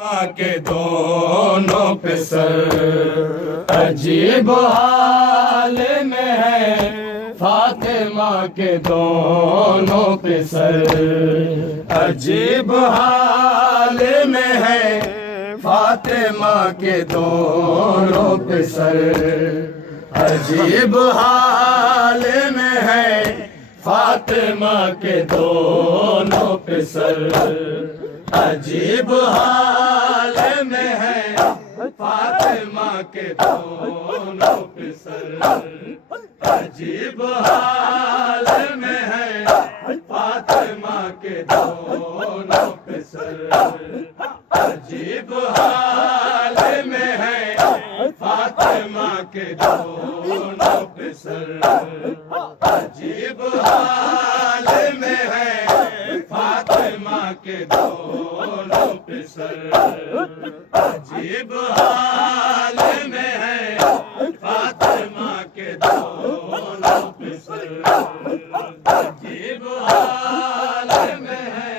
ماں کے دونوں پہ سر عجیب حال میں ہے فاطمہ کے دونوں پہ سر عجیب حال میں ہے فاطمہ کے دونوں پہ سر عجیب حال میں ہے فاطمہ کے دونوں پہ سر عجیب حال میں ہے فاطمہ کے دونوں پہ سر عجیب حال میں ہے فاطمہ کے دونوں پہ سر عجیب حال میں ہے فاطمہ کے دونوں پہ سر عجیب حال میں ہے فاطمہ کے دونوں پہ سر عجیب حال میں ہے فاطمہ کے دونوں پہ سر عجیب حال میں ہے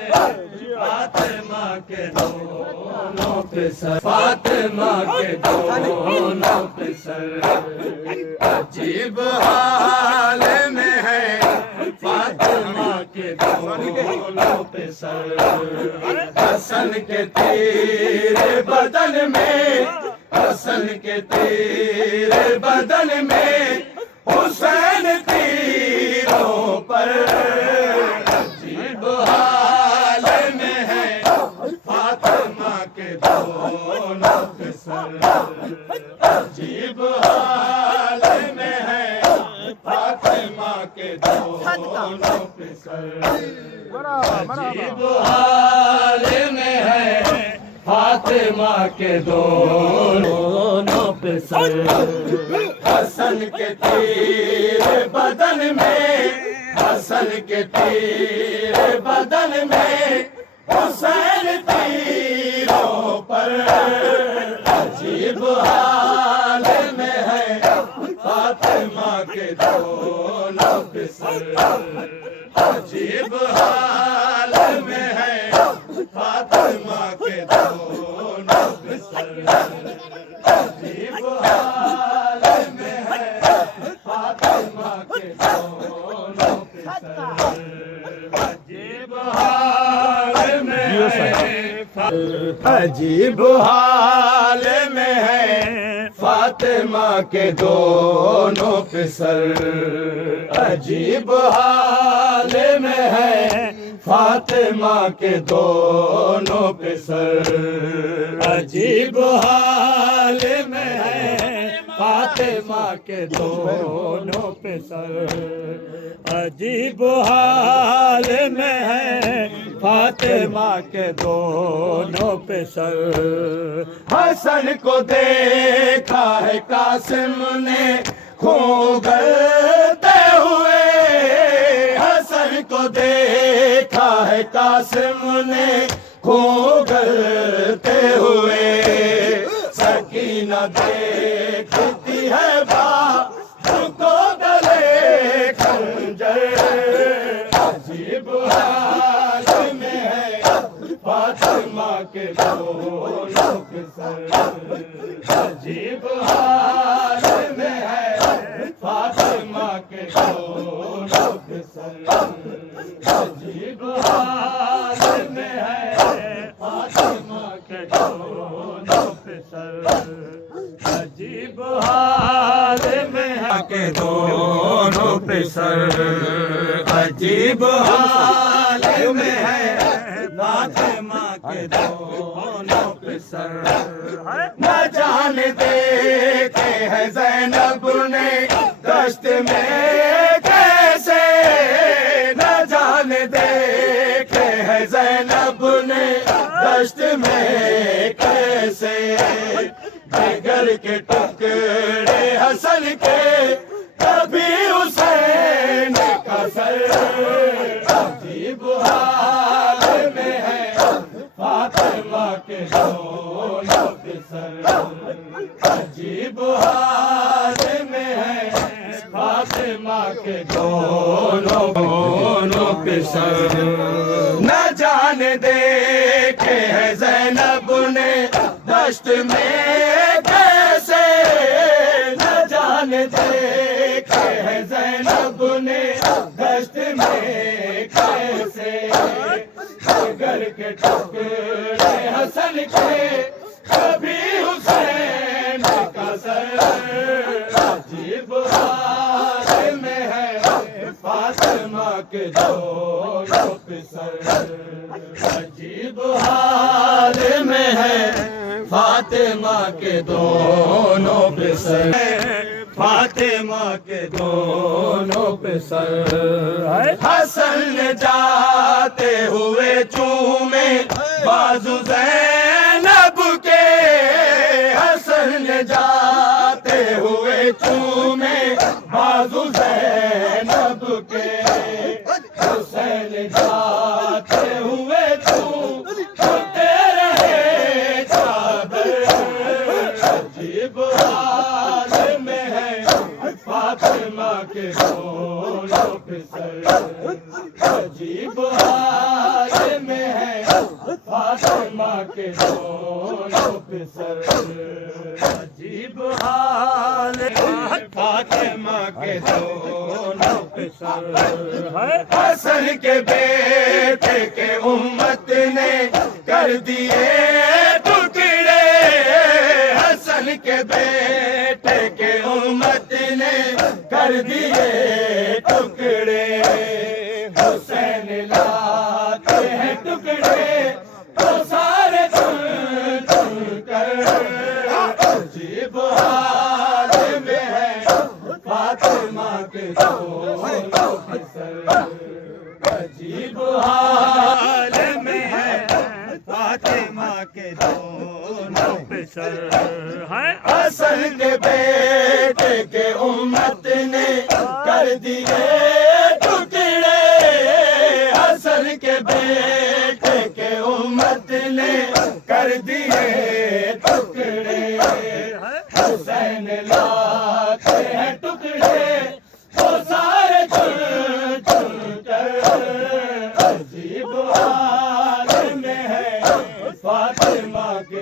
فاطمہ کے دونوں پہ سر فاطمہ کے دونوں پہ سر عجیب حال میں ہے فاطمہ کے دونوں پہ سر حسن کے تیر بدن میں حسن کے تیر بدن میں حسین تیروں پر عجیب حال میں ہے فاطمہ کے دونوں پہ سر عجیب حال میں ہے فاطمہ کے دونوں پہ سر عجیب حال میں ہے فاطمہ کے دونوں پہ سر حسن کے تیر بدن میں حسن کے تیر بدن میں حسین تیروں پر عجیب حال میں ہے فاطمہ کے دونوں پہ سر عجیب حال میں ہے فاطمہ کے دونوں پہ سر عجیب حال میں ہے فاطمہ کے دونوں پہ سر عجیب حال میں ہے عجیب حال میں ہے فاطمہ کے دونوں پہ سر عجیب حال میں ہے فاطمہ کے دونوں پہ سر عجیب حال میں ہے فاطمہ کے دونوں پہ سر عجیب حال میں ہے فاطمہ کے دونوں پہ سر حسن کو دیکھا ہے قاسم نے کھونگلتے ہوئے حسن کو دیکھا ہے قاسم نے کھونگلتے ہوئے سکینہ دیکھتی ہے باپ کو گلے خنجر عجیب حال میں ہے فاطمہ کے دونوں پہ سر عجیب حال میں ہے فاطمہ کے دونوں پہ سر عجیب حال میں ہے فاطمہ کے دونوں پہ سر عجیب حال میں ہے کے دونوں پہ سر عجیب حال میں ہے فاطمہ کے دونوں پہ سر نہ جانے دیتے ہیں زینب نے دشت میں کیسے نہ جانے دیتے ہیں زینب نے دشت میں کیسے جگر کے ٹکڑے حسن کے کبھی حسین کا سر عجیب حال میں ہے فاطمہ کے دونوں پہ سر عجیب حال میں ہے فاطمہ کے دونوں پہ سر نہ جانے دیکھے ہیں زینب نے دشت میں کیسے نہ جانے دیکھے ہیں زینب نے دشت میں کیسے جگر کے ٹکڑے حسن کے کبھی حسین کا سر عجیب حال میں ہے فاطمہ کے دونوں پسر عجیب حال میں ہے فاطمہ کے دونوں پسر فاطمہ کے دونوں پسر حسن جاتے ہوئے چومے بازو زینب کے حسن جاتے ہوئے چومے بازو زینب کے حسین جاتے ہوئے چومتے رہے چادر عجیب حال میں ہے فاطمہ کے دونوں پسر عجیب حال میں ہے فاطمہ کے دونوں پسر عجیب حال فاطمہ کے دونوں پسر حسن کے بیٹے کے امت نے کر دیے ٹکڑے حسن کے بیٹے کے امت نے کر دیے ٹکڑے حسین لاتے ہیں ٹکڑے تو سارے چن چن کر عجیب حال میں ہے فاطمہ کے دونوں پسر عجیب حال میں ہے فاطمہ کے دونوں پسر حسن کے بیٹے کے امت نے کر دیے ٹکڑے حسن کے بیٹے کے امت نے کر دیے ٹکڑے حسین لاتے ہیں ٹکڑے تو سارے چن چن کر عجیب حال میں ہے فاطمہ کے